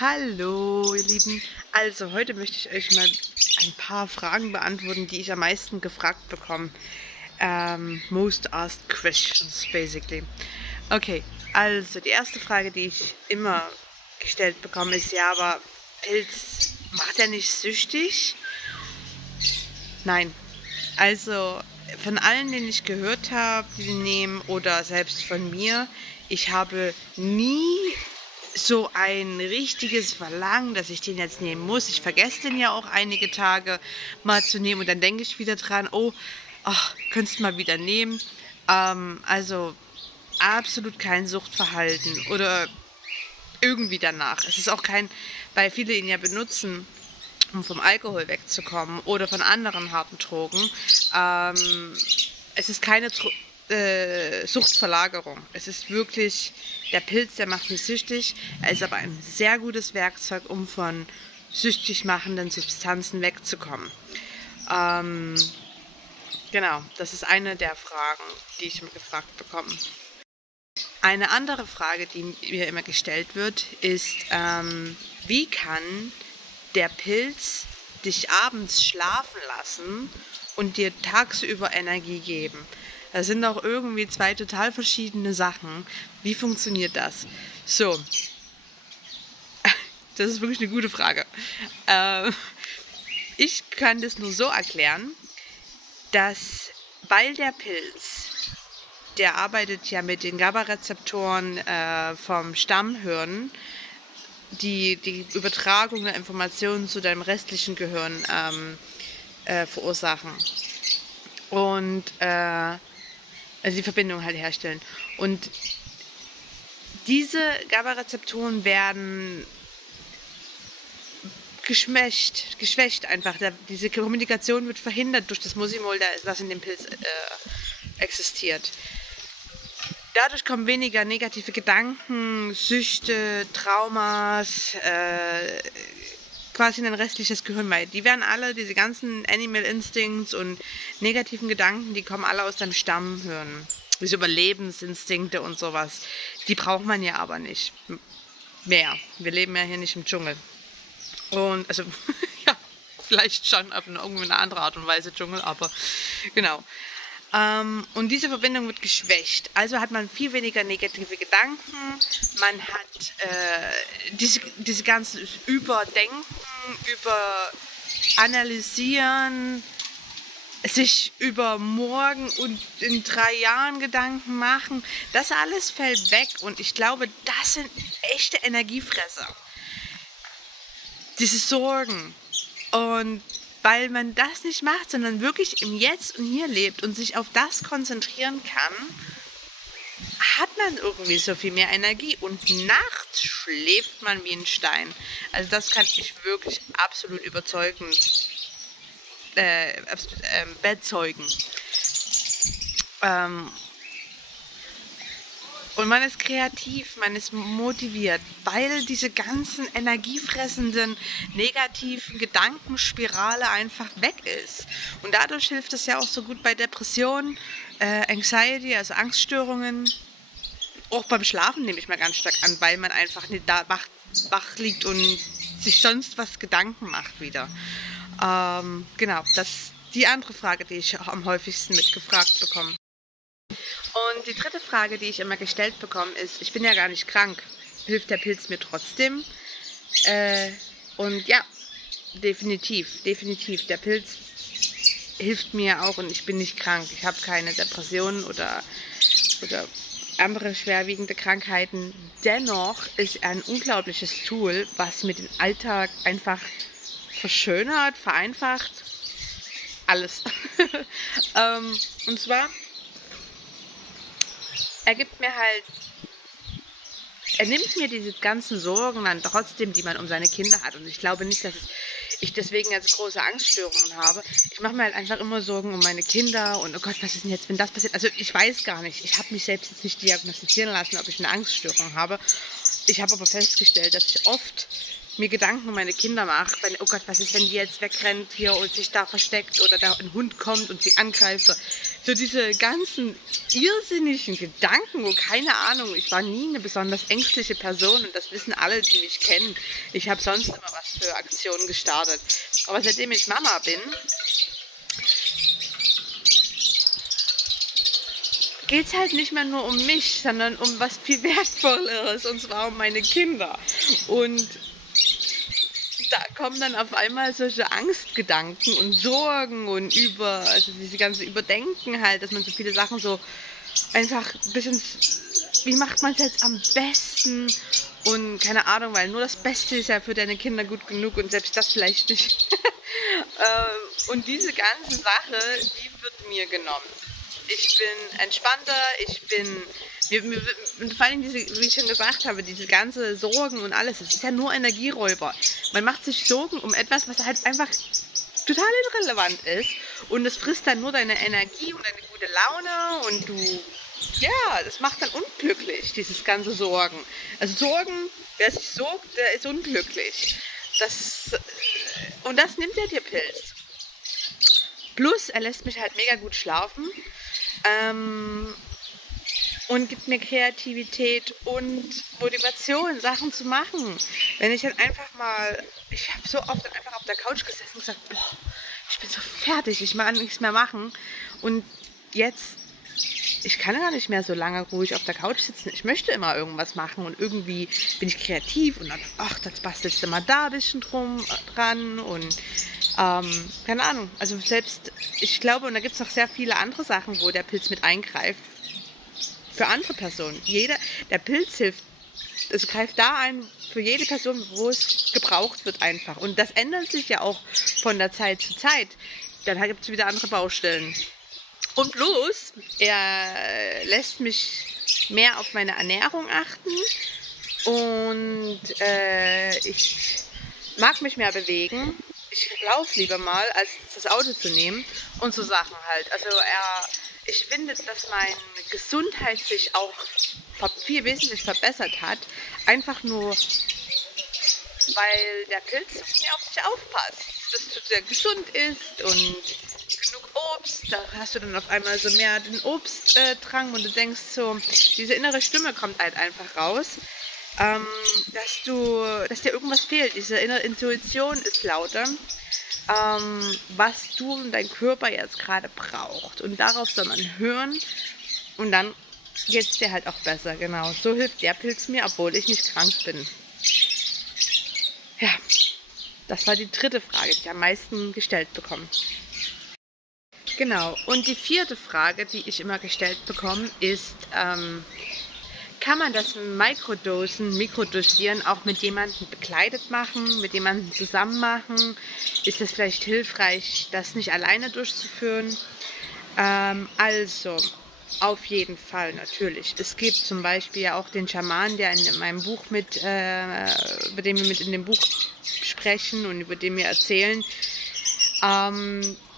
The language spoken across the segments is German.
Hallo, ihr Lieben. Also, heute möchte ich euch mal ein paar Fragen beantworten, die ich am meisten gefragt bekomme. Most asked questions, basically. Okay, also die erste Frage, die ich immer gestellt bekomme, ist: Ja, aber Pilz, macht er nicht süchtig? Nein. Also, von allen, denen ich gehört habe, die den nehmen, oder selbst von mir, ich habe nie so ein richtiges Verlangen, dass ich den jetzt nehmen muss. Ich vergesse den ja auch einige Tage mal zu nehmen und dann denke ich wieder dran: „Oh, ach, könntest du mal wieder nehmen.“ Also, absolut kein Suchtverhalten oder irgendwie danach. Es ist auch kein, weil viele ihn ja benutzen, um vom Alkohol wegzukommen oder von anderen harten Drogen. Ähm, Es ist keine Suchtverlagerung. Es ist wirklich der Pilz, der macht mich süchtig. Er ist aber ein sehr gutes Werkzeug, um von süchtig machenden Substanzen wegzukommen. Ähm, genau, das ist eine der Fragen, die ich mir gefragt bekomme. Eine andere Frage, die mir immer gestellt wird, ist, wie kann der Pilz dich abends schlafen lassen und dir tagsüber Energie geben? Das sind doch irgendwie zwei total verschiedene Sachen. Wie funktioniert das? So, das ist wirklich eine gute Frage. Ähm, Ich kann das nur so erklären, dass, weil der Pilz, der arbeitet ja mit den GABA-Rezeptoren vom Stammhirn, die Übertragung der Informationen zu deinem restlichen Gehirn verursachen. Und also die Verbindung halt herstellen. Und diese GABA-Rezeptoren werden geschwächt einfach. Diese Kommunikation wird verhindert durch das Musimol, das in dem Pilz existiert. Dadurch kommen weniger negative Gedanken, Süchte, Traumas, quasi in ein restliches Gehirn, weil die werden alle, diese ganzen Animal Instincts und negativen Gedanken, die kommen alle aus deinem Stammhirn. Diese Überlebensinstinkte und sowas. Die braucht man ja aber nicht mehr. Wir leben ja hier nicht im Dschungel. Und, also, ja, vielleicht schon auf irgendwie eine andere Art und Weise Dschungel, aber genau. Und diese Verbindung wird geschwächt. Also hat man viel weniger negative Gedanken. Man hat diese ganzen Überdenken, Überanalysieren, sich über morgen und in 3 Jahren Gedanken machen. Das alles fällt weg und ich glaube, das sind echte Energiefresser. Diese Sorgen. Und weil man das nicht macht, sondern wirklich im Jetzt und Hier lebt und sich auf das konzentrieren kann, hat man irgendwie so viel mehr Energie und nachts schläft man wie ein Stein. Also das kann ich wirklich absolut überzeugend bezeugen. Ähm, Und man ist kreativ, man ist motiviert, weil diese ganzen energiefressenden, negativen Gedankenspirale einfach weg ist. Und dadurch hilft es ja auch so gut bei Depressionen, Anxiety, also Angststörungen. Auch beim Schlafen nehme ich mal ganz stark an, weil man einfach nicht da wach liegt und sich sonst was Gedanken macht wieder. Genau, das ist die andere Frage, die ich auch am häufigsten mitgefragt bekomme. Und die dritte Frage, die ich immer gestellt bekomme, ist: Ich bin ja gar nicht krank. Hilft der Pilz mir trotzdem? Und ja, definitiv, definitiv. Der Pilz hilft mir auch und ich bin nicht krank. Ich habe keine Depressionen oder andere schwerwiegende Krankheiten. Dennoch ist er ein unglaubliches Tool, was mir den Alltag einfach verschönert, vereinfacht, alles. Und zwar, er gibt mir halt, er nimmt mir diese ganzen Sorgen dann trotzdem, die man um seine Kinder hat. Und ich glaube nicht, dass ich deswegen jetzt große Angststörungen habe. Ich mache mir halt einfach immer Sorgen um meine Kinder und oh Gott, was ist denn jetzt, wenn das passiert? Also ich weiß gar nicht. Ich habe mich selbst jetzt nicht diagnostizieren lassen, ob ich eine Angststörung habe. Ich habe aber festgestellt, dass ich oft mir Gedanken um meine Kinder mache, wenn, oh Gott, was ist, wenn die jetzt wegrennt hier und sich da versteckt oder da ein Hund kommt und sie angreift. So diese ganzen irrsinnigen Gedanken, wo keine Ahnung, ich war nie eine besonders ängstliche Person und das wissen alle, die mich kennen. Ich habe sonst immer was für Aktionen gestartet. Aber seitdem ich Mama bin, geht es halt nicht mehr nur um mich, sondern um was viel Wertvolleres, und zwar um meine Kinder. Und da kommen dann auf einmal solche Angstgedanken und Sorgen und also diese ganze Überdenken halt, dass man so viele Sachen so einfach ein bisschen, wie macht man es jetzt am besten? Und keine Ahnung, weil nur das Beste ist ja für deine Kinder gut genug und selbst das vielleicht nicht. Und diese ganze Sache, die wird mir genommen. Ich bin entspannter, vor allem wie ich schon gesagt habe, diese ganze Sorgen und alles, das ist ja nur Energieräuber. Man macht sich Sorgen um etwas, was halt einfach total irrelevant ist und es frisst dann nur deine Energie und deine gute Laune und das macht dann unglücklich, dieses ganze Sorgen. Also Sorgen, wer sich sorgt, der ist unglücklich. Und das nimmt ja der Pilz. Plus, er lässt mich halt mega gut schlafen. Und gibt mir Kreativität und Motivation, Sachen zu machen. Wenn ich dann ich habe so oft dann einfach auf der Couch gesessen und gesagt, boah, ich bin so fertig, ich mag nichts mehr machen. Und jetzt, ich kann gar nicht mehr so lange ruhig auf der Couch sitzen. Ich möchte immer irgendwas machen und irgendwie bin ich kreativ und dann, das bastelst du mal da ein bisschen dran und keine Ahnung, also selbst, ich glaube, und da gibt es noch sehr viele andere Sachen, wo der Pilz mit eingreift, für andere Personen. Der Pilz hilft, es greift da ein, für jede Person, wo es gebraucht wird einfach. Und das ändert sich ja auch von der Zeit zu Zeit. Dann gibt es wieder andere Baustellen. Und bloß, er lässt mich mehr auf meine Ernährung achten und ich mag mich mehr bewegen. Ich laufe lieber mal, als das Auto zu nehmen und so Sachen halt. Also ich finde, dass meine Gesundheit sich auch viel wesentlich verbessert hat. Einfach nur, weil der Pilz mehr auf dich aufpasst. Dass du sehr gesund isst und genug Obst. Da hast du dann auf einmal so mehr den Obstdrang und du denkst so, diese innere Stimme kommt halt einfach raus. Dass dir irgendwas fehlt. Diese innere Intuition ist lauter, was du und dein Körper jetzt gerade braucht. Und darauf soll man hören und dann geht es dir halt auch besser. Genau, so hilft der Pilz mir, obwohl ich nicht krank bin. Ja, das war die dritte Frage, die ich am meisten gestellt bekomme. Genau, und die vierte Frage, die ich immer gestellt bekomme, ist, kann man das Mikrodosieren auch mit jemandem begleitet machen, mit jemandem zusammen machen? Ist es vielleicht hilfreich, das nicht alleine durchzuführen? Also, auf jeden Fall, natürlich. Es gibt zum Beispiel ja auch den Schaman, der in meinem Buch über den wir mit in dem Buch sprechen und über den wir erzählen.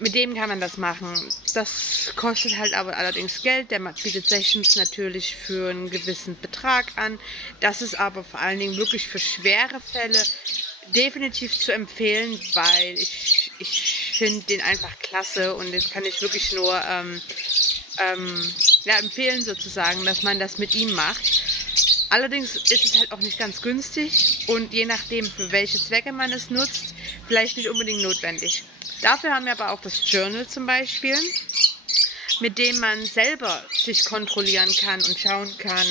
Mit dem kann man das machen. Das kostet halt aber allerdings Geld. Der bietet Sessions natürlich für einen gewissen Betrag an. Das ist aber vor allen Dingen wirklich für schwere Fälle definitiv zu empfehlen, weil ich finde den einfach klasse und den kann ich wirklich nur empfehlen sozusagen, dass man das mit ihm macht. Allerdings ist es halt auch nicht ganz günstig und je nachdem, für welche Zwecke man es nutzt, vielleicht nicht unbedingt notwendig. Dafür haben wir aber auch das Journal zum Beispiel, mit dem man selber sich kontrollieren kann und schauen kann,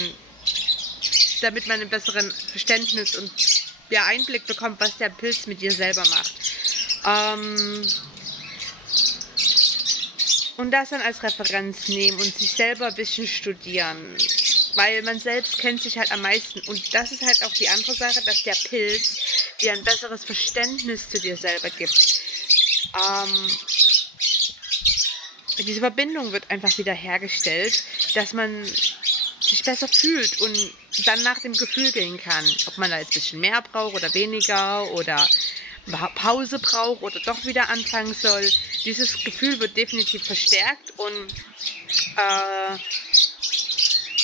damit man ein besseres Verständnis und Einblick bekommt, was der Pilz mit dir selber macht. Und das dann als Referenz nehmen und sich selber ein bisschen studieren. Weil man selbst kennt sich halt am meisten. Und das ist halt auch die andere Sache, dass der Pilz dir ein besseres Verständnis zu dir selber gibt. Diese Verbindung wird einfach wieder hergestellt, dass man sich besser fühlt und dann nach dem Gefühl gehen kann. Ob man da jetzt ein bisschen mehr braucht oder weniger oder Pause braucht oder doch wieder anfangen soll. Dieses Gefühl wird definitiv verstärkt und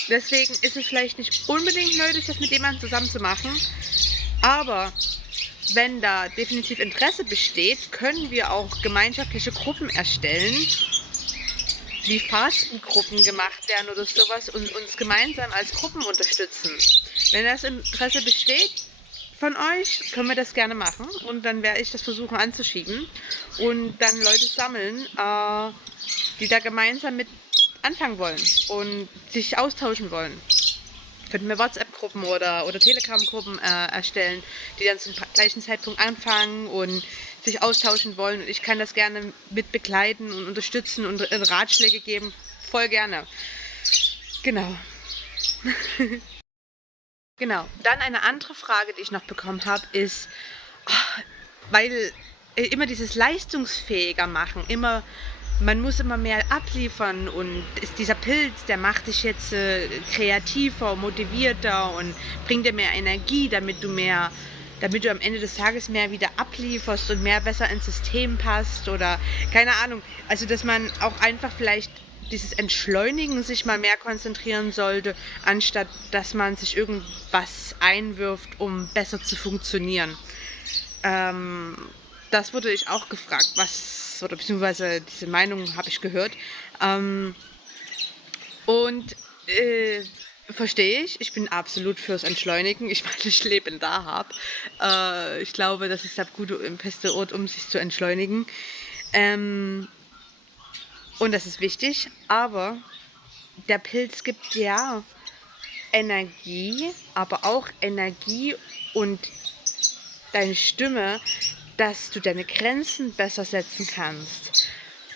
deswegen ist es vielleicht nicht unbedingt nötig, das mit jemandem zusammen zu machen, aber wenn da definitiv Interesse besteht, können wir auch gemeinschaftliche Gruppen erstellen, wie Fastengruppen gemacht werden oder sowas und uns gemeinsam als Gruppen unterstützen. Wenn das Interesse besteht von euch, können wir das gerne machen und dann werde ich das versuchen anzuschieben und dann Leute sammeln, die da gemeinsam mit anfangen wollen und sich austauschen wollen. Könnten wir WhatsApp-Gruppen oder Telegram-Gruppen erstellen, die dann zum gleichen Zeitpunkt anfangen und sich austauschen wollen. Und ich kann das gerne mit begleiten und unterstützen und Ratschläge geben. Voll gerne. Genau. Genau. Dann eine andere Frage, die ich noch bekommen habe, ist, weil immer dieses leistungsfähiger machen, man muss immer mehr abliefern und dieser Pilz, der macht dich jetzt kreativer, motivierter und bringt dir mehr Energie, damit du am Ende des Tages mehr wieder ablieferst und mehr besser ins System passt oder keine Ahnung. Also dass man auch einfach vielleicht dieses Entschleunigen sich mal mehr konzentrieren sollte, anstatt dass man sich irgendwas einwirft, um besser zu funktionieren. Das wurde ich auch gefragt, beziehungsweise diese Meinung habe ich gehört. Verstehe ich. Ich bin absolut fürs Entschleunigen. Ich meine, ich lebe in Dahab. Ich glaube, das ist der gute und beste Ort, um sich zu entschleunigen. Und das ist wichtig. Aber der Pilz gibt ja Energie, aber auch Energie und deine Stimme, dass du deine Grenzen besser setzen kannst.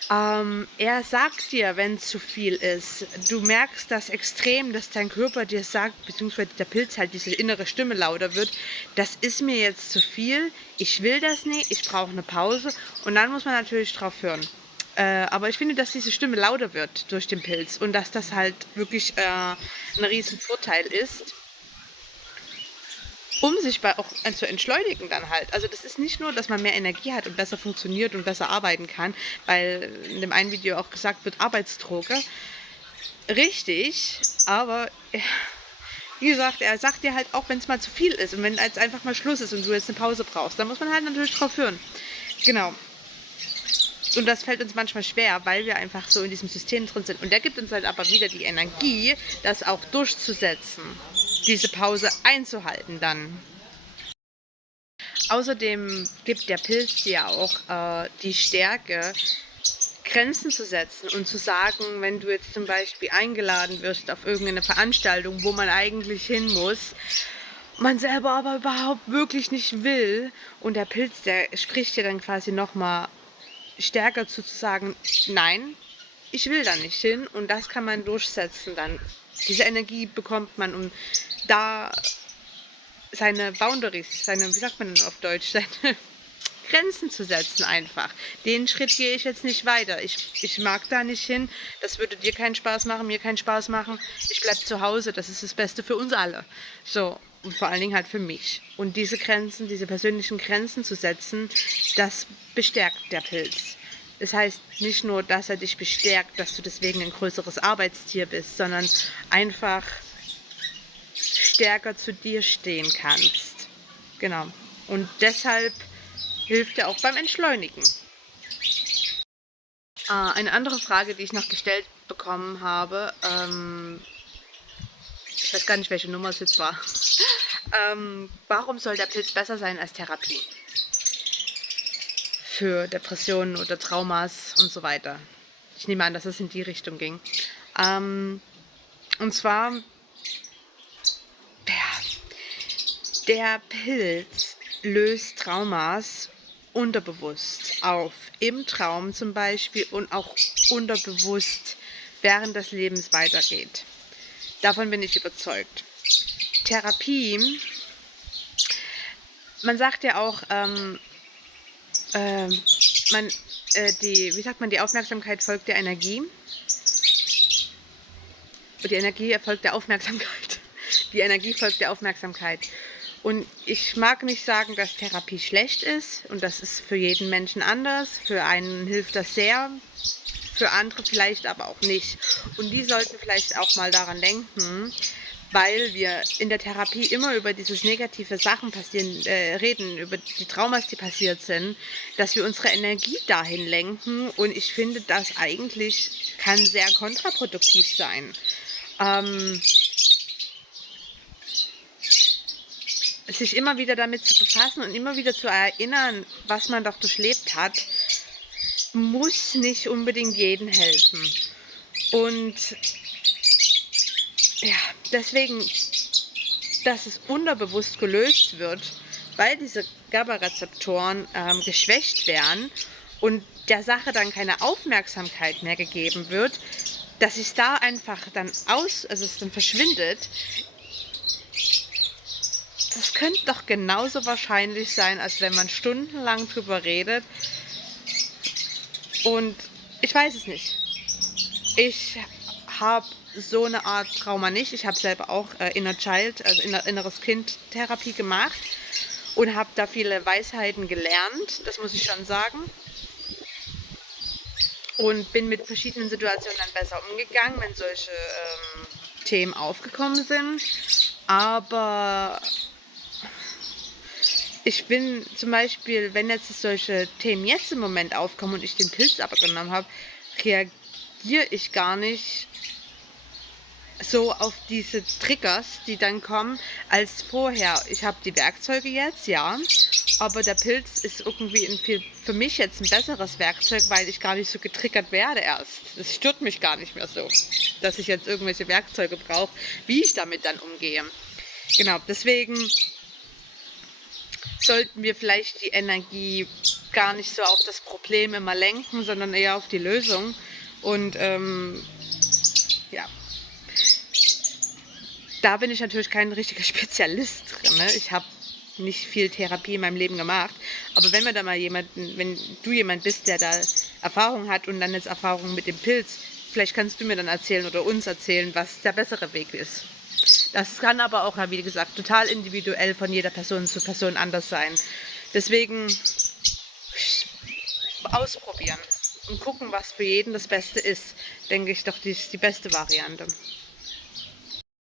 Er sagt dir, wenn es zu viel ist. Du merkst das extrem, dass dein Körper dir sagt, beziehungsweise der Pilz halt diese innere Stimme lauter wird. Das ist mir jetzt zu viel, ich will das nicht, ich brauche eine Pause. Und dann muss man natürlich drauf hören. Aber ich finde, dass diese Stimme lauter wird durch den Pilz und dass das halt wirklich ein riesen Vorteil ist, um sich auch zu entschleunigen dann halt. Also das ist nicht nur, dass man mehr Energie hat und besser funktioniert und besser arbeiten kann, weil in dem einen Video auch gesagt wird, Arbeitsdroge. Richtig, aber wie gesagt, er sagt dir halt auch, wenn es mal zu viel ist und wenn jetzt einfach mal Schluss ist und du jetzt eine Pause brauchst, dann muss man halt natürlich drauf hören. Genau. Und das fällt uns manchmal schwer, weil wir einfach so in diesem System drin sind. Und der gibt uns halt aber wieder die Energie, das auch durchzusetzen, diese Pause einzuhalten dann. Außerdem gibt der Pilz dir auch die Stärke, Grenzen zu setzen und zu sagen, wenn du jetzt zum Beispiel eingeladen wirst auf irgendeine Veranstaltung, wo man eigentlich hin muss, man selber aber überhaupt wirklich nicht will und der Pilz, der spricht dir dann quasi nochmal stärker zu sagen, nein, ich will da nicht hin und das kann man durchsetzen dann. Diese Energie bekommt man, um da seine Boundaries, wie sagt man denn auf Deutsch, seine Grenzen zu setzen einfach. Den Schritt gehe ich jetzt nicht weiter. Ich mag da nicht hin, das würde dir keinen Spaß machen, mir keinen Spaß machen. Ich bleibe zu Hause, das ist das Beste für uns alle. So, und vor allen Dingen halt für mich. Und diese Grenzen, diese persönlichen Grenzen zu setzen, das bestärkt der Pilz. Das heißt nicht nur, dass er dich bestärkt, dass du deswegen ein größeres Arbeitstier bist, sondern einfach stärker zu dir stehen kannst. Genau. Und deshalb hilft er auch beim Entschleunigen. Eine andere Frage, die ich noch gestellt bekommen habe, ich weiß gar nicht, welche Nummer es jetzt war. Warum soll der Pilz besser sein als Therapie? Für Depressionen oder Traumas und so weiter. Ich nehme an, dass es in die Richtung ging. Und zwar, der Pilz löst Traumas unterbewusst auf. Im Traum zum Beispiel und auch unterbewusst während des Lebens weitergeht. Davon bin ich überzeugt. Therapie, man sagt ja auch, die Aufmerksamkeit folgt der Energie. Und die Energie erfolgt der Aufmerksamkeit. Die Energie folgt der Aufmerksamkeit. Und ich mag nicht sagen, dass Therapie schlecht ist. Und das ist für jeden Menschen anders. Für einen hilft das sehr, für andere vielleicht aber auch nicht. Und die sollten vielleicht auch mal daran denken, weil wir in der Therapie immer über dieses negative Sachen passieren, reden, über die Traumas, die passiert sind, dass wir unsere Energie dahin lenken und ich finde, das eigentlich kann sehr kontraproduktiv sein. Ähm, Sich immer wieder damit zu befassen und immer wieder zu erinnern, was man doch durchlebt hat, muss nicht unbedingt jedem helfen. Und ja, deswegen, dass es unterbewusst gelöst wird, weil diese GABA-Rezeptoren geschwächt werden und der Sache dann keine Aufmerksamkeit mehr gegeben wird, dass es da einfach dann also es dann verschwindet. Das könnte doch genauso wahrscheinlich sein, als wenn man stundenlang drüber redet. Und ich weiß es nicht. Ich habe so eine Art Trauma nicht. Ich habe selber auch Inner Child, also inneres Kind-Therapie gemacht und habe da viele Weisheiten gelernt, das muss ich schon sagen. Und bin mit verschiedenen Situationen dann besser umgegangen, wenn solche Themen aufgekommen sind. Aber ich bin zum Beispiel, wenn jetzt solche Themen jetzt im Moment aufkommen und ich den Pilz aber genommen habe, reagiere ich gar nicht so auf diese Triggers, die dann kommen, als vorher. Ich habe die Werkzeuge jetzt, ja, aber der Pilz ist irgendwie für mich jetzt ein besseres Werkzeug, weil ich gar nicht so getriggert werde erst. Es stört mich gar nicht mehr so, dass ich jetzt irgendwelche Werkzeuge brauche, wie ich damit dann umgehe. Genau, deswegen sollten wir vielleicht die Energie gar nicht so auf das Problem immer lenken, sondern eher auf die Lösung. Und ja, da bin ich natürlich kein richtiger Spezialist drin. Ne? Ich habe nicht viel Therapie in meinem Leben gemacht. Aber wenn wenn du jemand bist, der da Erfahrung hat und dann jetzt Erfahrung mit dem Pilz, vielleicht kannst du mir dann erzählen oder uns erzählen, was der bessere Weg ist. Das kann aber auch, wie gesagt, total individuell von jeder Person zu Person anders sein. Deswegen ausprobieren und gucken, was für jeden das Beste ist, denke ich doch, die ist die beste Variante.